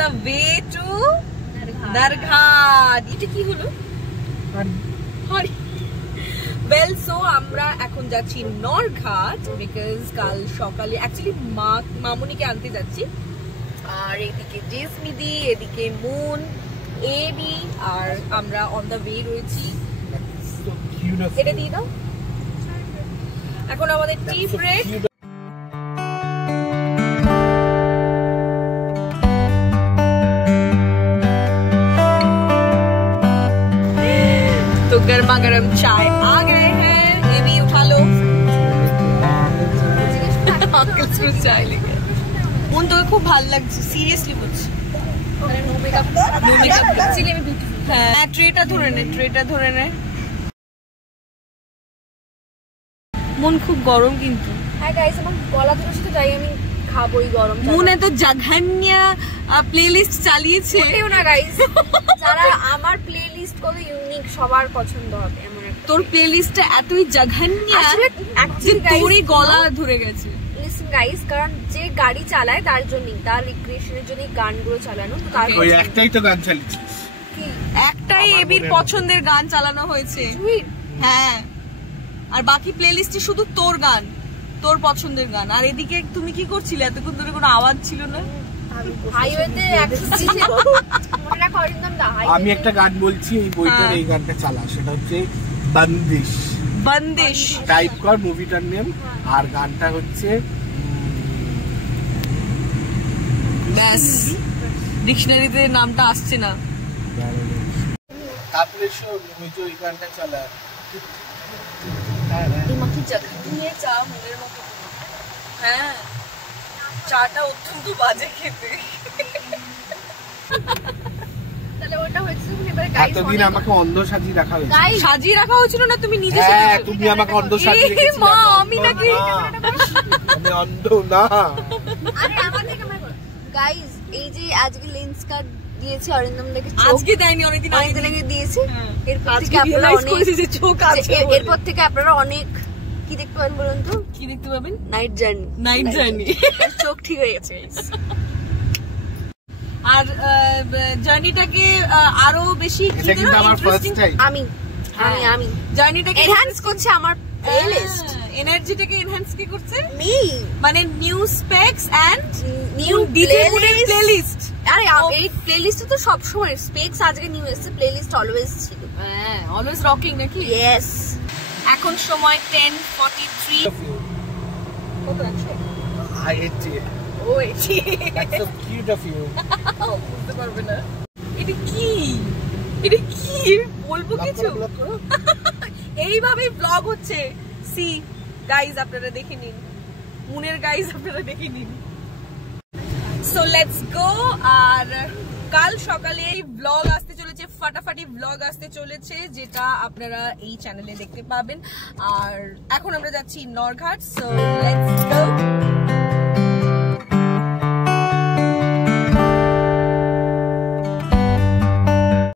the way to Darghat. এটা কি হলো? Well, so আমরা এখন যাচ্ছি নরঘাট বিকজ কাল সকালে অ্যাকচুয়ালি মামুনিকে আনতে যাচ্ছি। আর এদিকে জেসমিদি, এদিকে মুন, এবি আর আমরা অন দ্য ওয়ে রয়েছি। এটা দিয়ে দাও। এখন আমাদের টি ব্রেক। तो गर्मा गर्म चाय आ गए हैं। ये भी उठा लो। अंकल से चाय लेके उन तो खूब ভাল লাগছে সিরিয়াসলি বলছি। নো মেকআপ ছিল আমি বিউটিফুল। হ্যাঁ ট্রেটা ধরে নে মন খুব গরম কিন্তু। হ্যাঁ গাইস আমার গলা ধরে শুধু তাই আমি খাবই গরম। মনে তো জঘন্য প্লেলিস্ট চালিয়েছে। ওটাও না গাইস, যারা আমার প্লেলিস্ট কত ইউনিক সবার পছন্দ হবে এমন একটা। তোর প্লেলিস্টটা এতই জঘন্য আসলে অ্যাকচুয়ালি তোরই গলা ধরে গেছে। লিসেন গাইস, কারণ যে গাড়ি চালায় তার জন্য, তার রিক্রিয়েশনের জন্য গানগুলো চালানো। তো তার ওই একটাই তো গান চালিয়েছে, একটাই এবির পছন্দের গান চালানো হয়েছে। হ্যাঁ আর বাকি প্লেলিস্টে শুধু তোর গান, তোর পছন্দের গান। আর এদিকে তুমি কি করছিলে? এতক্ষণ ধরে কোনো আওয়াজ ছিল না। হাইওয়েতে আমি একটা গান বলছি, এই বইটার এই গানটা চালা, সেটা হচ্ছে বন্দিশ টাইপ কর মুভিটার নেম। আর গানটা হচ্ছে ব্যাস ডিকশনারিতে নামটা আসছে না। তারপরে ওই যে ওই গানটা চালা চা মনের মতো। হ্যাঁ চাটা অত্যন্ত বাজে খেতে। তাহলে ওটা হচ্ছে এতদিন আমাকে অন্ধ সাজিয়ে রাখা হয়েছে। সাজিয়ে রাখা হয়েছিল না, তুমি নিজে হ্যাঁ তুমি আমাকে অন্ধ সাজিয়ে রেখেছিলে। মা আমি নাকি আমি অন্ধ না। আরে আমাদের ক্যামেরা করো গাইস। এই যে আজকে লেন্স কাট দিয়েছি অরিন্দম দেখে, আজকে দেয়নি, অনেকদিন আগে লেগে দিয়েছি। এরপর থেকে আপনারা অনেক চোখ আছে, এরপর থেকে আপনারা অনেক কি দেখতে পাবেন বলুন তো? কি দেখতে পাবেন? Night journey. চোখ ঠিক হয়ে গেছে। আর জার্নিটাকে আরো বেশি আমি জার্নিটাকে এনহ্যান্স করছে আমার প্লেলিস্ট। এনার্জিটাকে এনহ্যান্স কি করছে? মি মানে new specs and new playlist. আরে এই প্লেলিস্ট তো সব সময়, স্পেকস আজকে নিউ এসেছে, প্লেলিস্ট অলওয়েজ ছিল। হ্যাঁ অলওয়েজ রকিং নাকি? ইয়েস। এখন সময় 10:43। কত আছে? I hate you. Oh, it's That's so cute of you. বুঝতে পারবে না। এটা কি বলবো কিছু? এইভাবেই ব্লগ হচ্ছে। সি গাইজ আপনারা দেখে নিন, মুনের গাইজ আপনারা দেখে নিন। So let's go. আর কাল সকালে এই ব্লগ আসতে চলেছে, ফাটাফাটি ব্লগ আসতে চলেছে, যেটা আপনারা এই চ্যানেলে দেখতে পাবেন। আর এখন আমরা যাচ্ছি নরঘাট। So let's go.